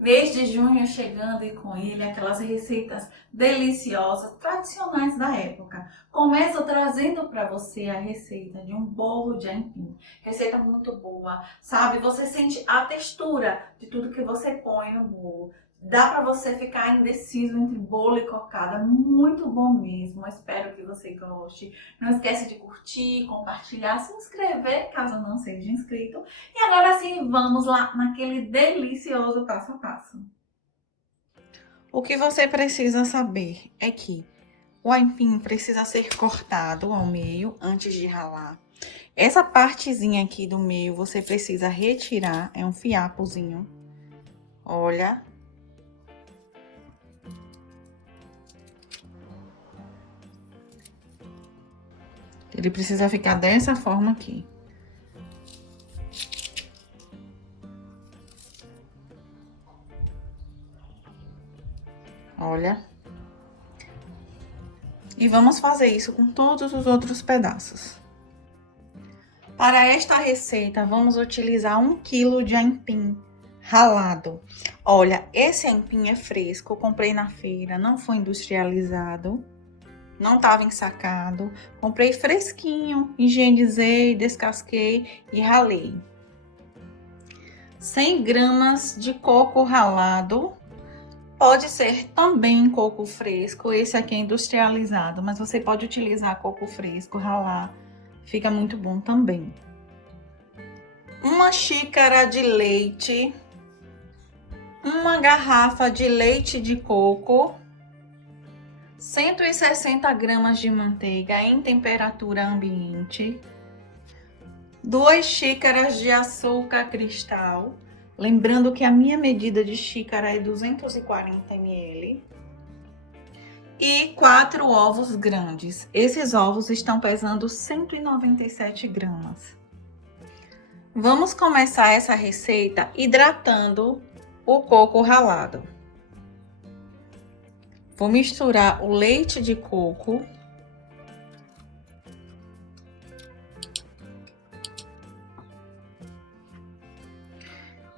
Mês de junho chegando e com ele aquelas receitas deliciosas, tradicionais da época. Começo trazendo para você a receita de um bolo de aipim. Receita muito boa, sabe? Você sente a textura de tudo que você põe no bolo. Dá para você ficar indeciso entre bolo e cocada. Muito bom mesmo. Espero que você goste. Não esquece de curtir, compartilhar, se inscrever caso não seja inscrito. E agora sim, vamos lá naquele delicioso passo a passo. O que você precisa saber é que o aipim precisa ser cortado ao meio antes de ralar. Essa partezinha aqui do meio você precisa retirar, é um fiapozinho. Olha. Ele precisa ficar dessa forma aqui. Olha. E vamos fazer isso com todos os outros pedaços. Para esta receita, vamos utilizar 1 kg de aipim ralado. Olha, esse aipim é fresco, eu comprei na feira, não foi industrializado, não estava ensacado. Comprei fresquinho, higienizei, descasquei e ralei. 100 gramas de coco ralado. Pode ser também coco fresco, esse aqui é industrializado, mas você pode utilizar coco fresco, ralar, fica muito bom também. 1 xícara de leite, 1 garrafa de leite de coco, 160 gramas de manteiga em temperatura ambiente, 2 xícaras de açúcar cristal. Lembrando que a minha medida de xícara é 240 ml. E 4 ovos grandes. Esses ovos estão pesando 197 gramas. Vamos começar essa receita hidratando o coco ralado. Vou misturar o leite de coco.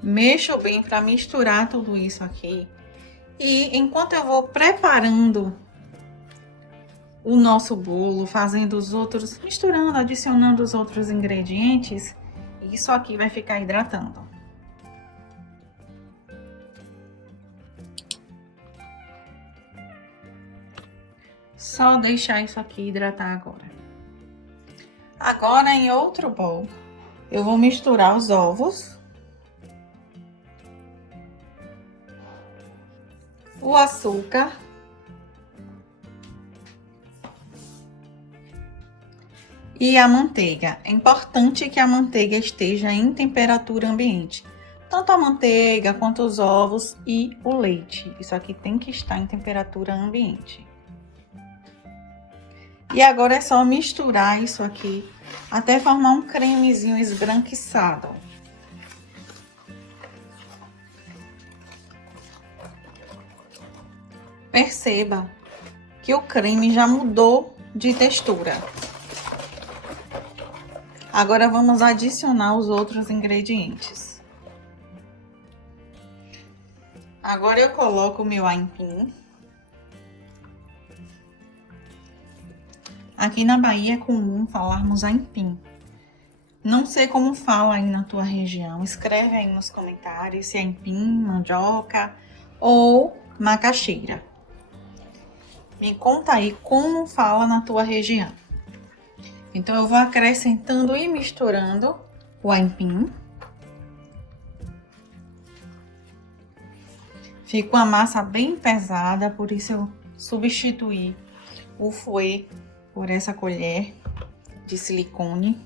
Mexo bem para misturar tudo isso aqui. E enquanto eu vou preparando o nosso bolo, fazendo os outros, misturando, adicionando os outros ingredientes, isso aqui vai ficar hidratando. Só deixar isso aqui hidratar agora. Agora, em outro bowl, eu vou misturar os ovos, o açúcar e a manteiga. É importante que a manteiga esteja em temperatura ambiente. Tanto a manteiga quanto os ovos e o leite. Isso aqui tem que estar em temperatura ambiente. E agora é só misturar isso aqui até formar um cremezinho esbranquiçado. Perceba que o creme já mudou de textura. Agora vamos adicionar os outros ingredientes. Agora eu coloco o meu aipim. Aqui na Bahia é comum falarmos aipim. Não sei como fala aí na tua região. Escreve aí nos comentários se é aipim, mandioca ou macaxeira. Me conta aí como fala na tua região. Então, eu vou acrescentando e misturando o aipim. Fica uma massa bem pesada, por isso eu substituí o fouet por essa colher de silicone.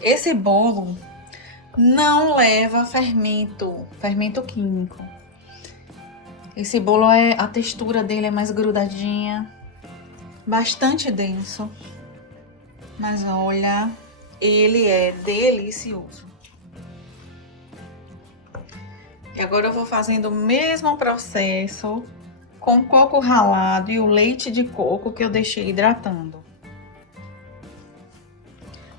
Esse bolo não leva fermento químico. Esse bolo, a textura dele é mais grudadinha, bastante denso, mas olha, ele é delicioso. E agora eu vou fazendo o mesmo processo com o coco ralado e o leite de coco que eu deixei hidratando.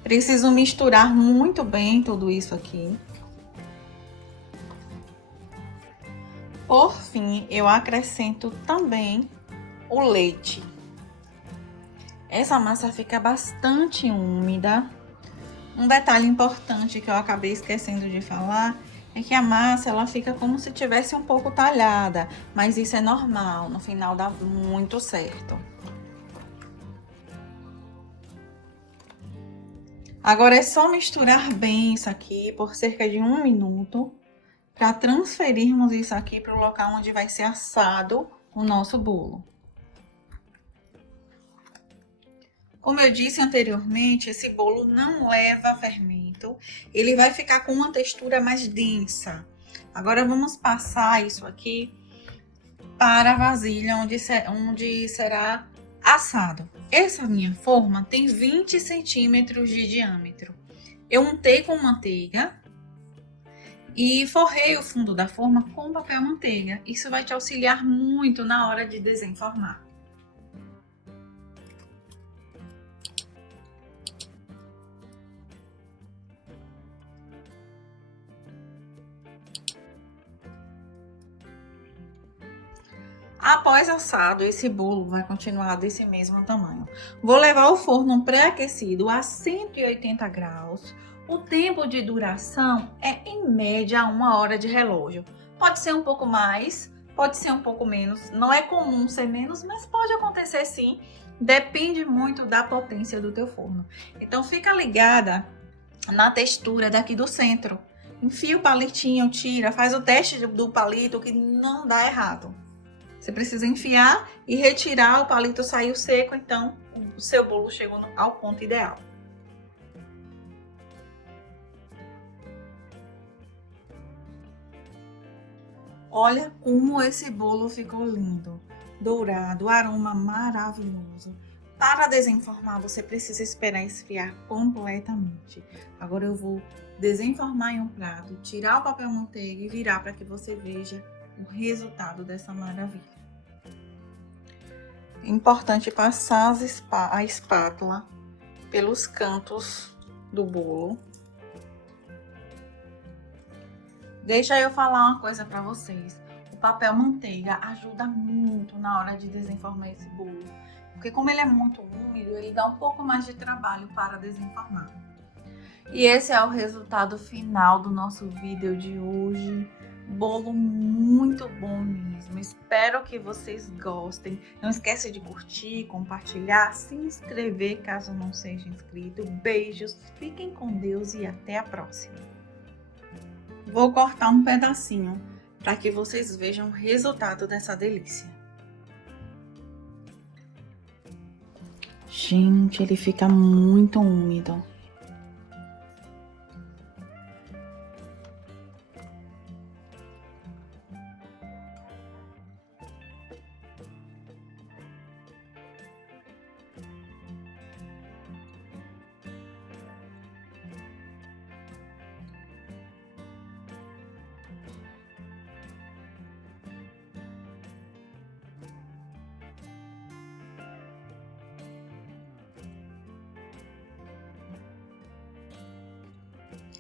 Preciso misturar muito bem tudo isso aqui. Por fim, eu acrescento também o leite. Essa massa fica bastante úmida. Um detalhe importante que eu acabei esquecendo de falar é que a massa ela fica como se tivesse um pouco talhada, mas isso é normal, no final dá muito certo. Agora é só misturar bem isso aqui por cerca de 1 minuto para transferirmos isso aqui para o local onde vai ser assado o nosso bolo. Como eu disse anteriormente, esse bolo não leva fermento, ele vai ficar com uma textura mais densa. Agora vamos passar isso aqui para a vasilha onde será assado. Essa minha forma tem 20 centímetros de diâmetro. Eu untei com manteiga e forrei o fundo da forma com papel manteiga. Isso vai te auxiliar muito na hora de desenformar. Após assado, esse bolo vai continuar desse mesmo tamanho. Vou levar ao forno pré-aquecido a 180 graus. O tempo de duração é em média 1 hora de relógio. Pode ser um pouco mais, pode ser um pouco menos. Não é comum ser menos, mas pode acontecer sim. Depende muito da potência do teu forno. Então fica ligada na textura daqui do centro. Enfia o palitinho, tira, faz o teste do palito que não dá errado. Você precisa enfiar e retirar, o palito saiu seco, então o seu bolo chegou ao ponto ideal. Olha como esse bolo ficou lindo, dourado, aroma maravilhoso. Para desenformar, você precisa esperar esfriar completamente. Agora eu vou desenformar em um prato, tirar o papel manteiga e virar para que você veja o resultado dessa maravilha. É importante passar a espátula pelos cantos do bolo. Deixa eu falar uma coisa para vocês. O papel manteiga ajuda muito na hora de desenformar esse bolo, porque como ele é muito úmido, ele dá um pouco mais de trabalho para desenformar. E esse é o resultado final do nosso vídeo de hoje. Bolo muito bom mesmo. Espero que vocês gostem. Não esqueça de curtir, compartilhar, se inscrever caso não seja inscrito. Beijos, fiquem com Deus e até a próxima. Vou cortar um pedacinho para que vocês vejam o resultado dessa delícia. Gente, ele fica muito úmido.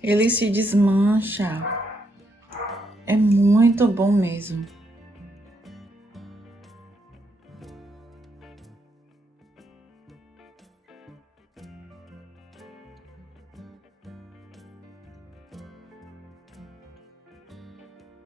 Ele se desmancha. É muito bom mesmo.